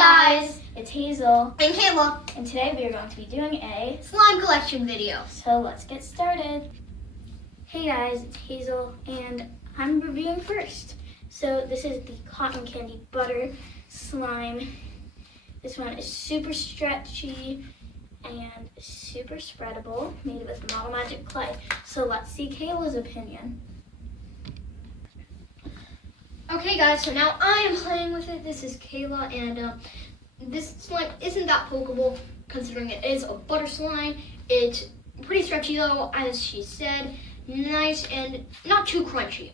guys, it's Hazel and Kayla, and today we are going to be doing a slime collection video. So let's get started. Hey guys, it's Hazel and I'm reviewing first. So this is the cotton candy butter slime. This one is super stretchy and super spreadable, made with Model Magic clay. So let's see Kayla's opinion. Okay guys, so now I am playing with it. This is Kayla, and this slime isn't that pokeable considering it is a butter slime. It's pretty stretchy though, as she said, nice and not too crunchy.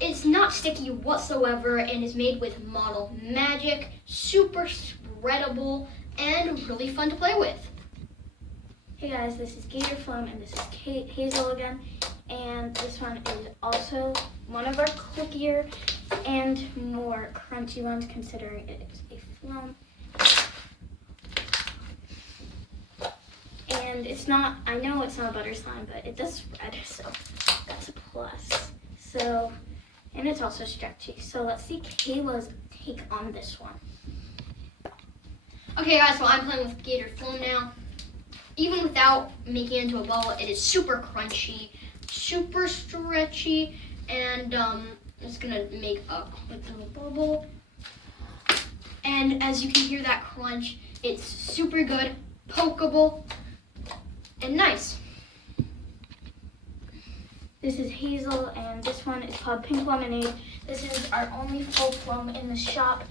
It's not sticky whatsoever and is made with Model Magic, super spreadable and really fun to play with. Hey guys, this is Gator Flum and this is Hazel again, and this one is also one of our clickier and more crunchy ones considering it is a flum. And it's not, I know it's not a butter slime, but it does spread, so that's a plus. So, and it's also stretchy. So let's see Kayla's take on this one. Okay guys, so I'm playing with Gator Flum now. Even without making it into a ball, it is super crunchy, super stretchy, and I'm just gonna make a quick little bubble. And as you can hear that crunch, it's super good, pokeable, and nice. This is Hazel, and this one is called Pink Lemonade. This is our only full flum in the shop.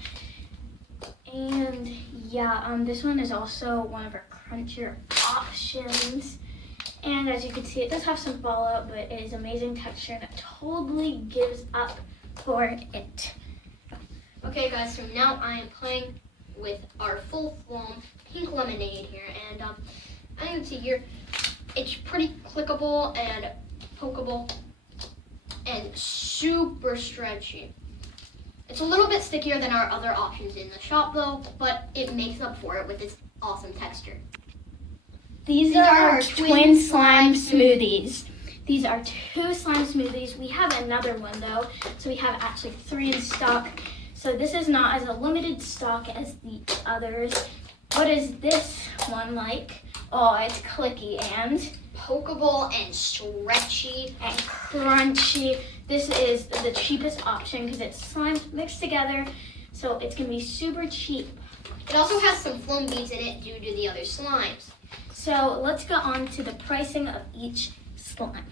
And yeah, this one is also one of our crunchier options. And as you can see, it does have some fallout, but it is amazing texture and it totally gives up for it. Okay guys, so now I am playing with our full flum Pink Lemonade here. And as you can see here, it's pretty clickable and pokeable and super stretchy. It's a little bit stickier than our other options in the shop though, but it makes up for it with its awesome texture. These are our twin slime smoothies. These are 2 slime smoothies. We have another one though, so we have actually 3 in stock. So this is not as a limited stock as the others. What is this one like? Oh, it's clicky and pokeable and stretchy and crunchy. This is the cheapest option because it's slime mixed together, so it's gonna be super cheap. It also has some flum beads in it due to the other slimes. So let's go on to the pricing of each slime.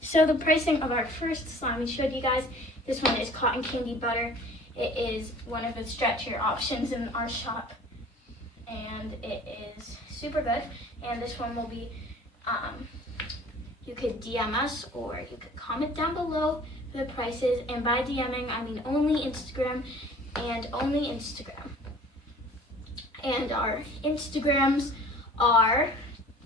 So the pricing of our first slime we showed you guys, this one is cotton candy butter. It is one of the stretchier options in our shop, and it is super good. And this one will be, you could DM us or you could comment down below for the prices. And by DMing, I mean only Instagram and only Instagram. And our Instagrams are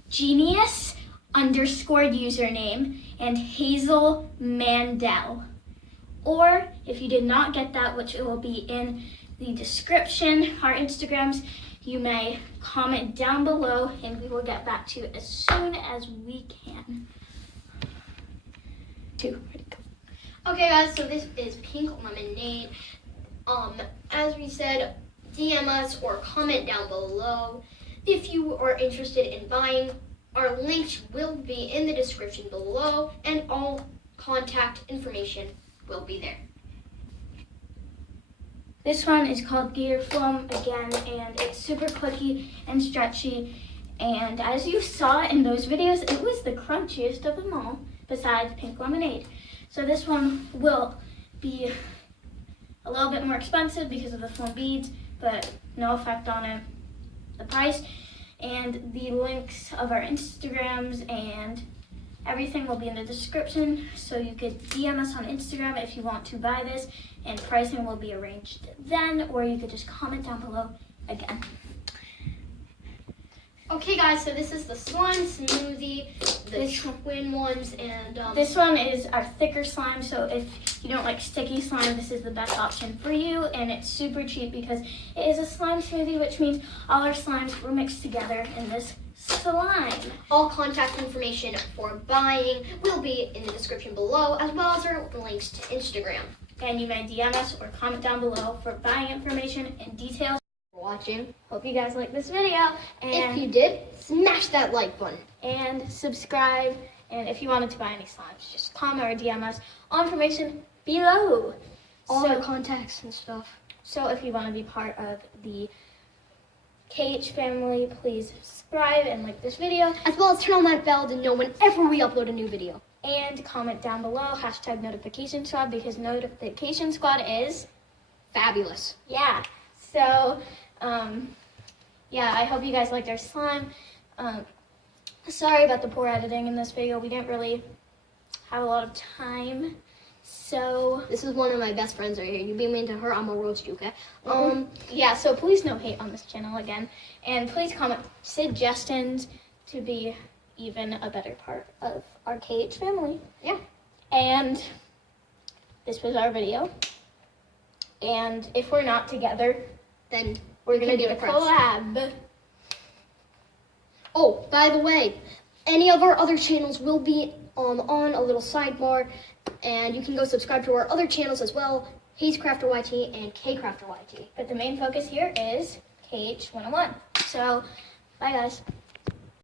genius _username and Hazel Mandel. Or if you did not get that, which it will be in the description, our Instagrams, you may comment down below and we will get back to you as soon as we can. 2, ready, go. Okay guys, so this is Pink Lemonade. As we said, DM us or comment down below if you are interested in buying. Our links will be in the description below and all contact information will be there. This one is called Gator Flum again, and it's super clicky and stretchy. And as you saw in those videos, it was the crunchiest of them all, besides Pink Lemonade. So this one will be a little bit more expensive because of the flum beads, but no effect on it, the price. And the links of our Instagrams and everything will be in the description, so you could DM us on Instagram if you want to buy this, and pricing will be arranged then, or you could just comment down below again. Okay guys, so this is the slime smoothie, the twin ones, and this one is our thicker slime, so if you don't like sticky slime, this is the best option for you, and it's super cheap because it is a slime smoothie, which means all our slimes were mixed together in this slime. All contact information for buying will be in the description below, as well as our links to Instagram. and you may DM us or comment down below for buying information and details. For watching. Hope you guys like this video, If you and did, smash that like button. subscribe. And if you wanted to buy any slimes, just comment or DM us. All information below. All our contacts and stuff. So if you want to be part of the KH family, please subscribe and like this video. As well as turn on that bell to know whenever we upload a new video. And comment down below, #notification squad, because notification squad is Fabulous. yeah. So yeah, I hope you guys liked our slime. Sorry about the poor editing in this video. We didn't really have a lot of time. So This is one of my best friends right here. You be mean to her, I'm gonna roast you, okay? yeah, so please no hate on this channel again. And please comment suggestions to be even a better part of our KH family. Yeah. And this was our video. And if we're not together, Then we're gonna can do be a friends. collab. Oh, by the way, any of our other channels will be on a little sidebar, and you can go subscribe to our other channels as well, Crafter YT and Crafter YT. But the main focus here is KH 101. So, bye guys.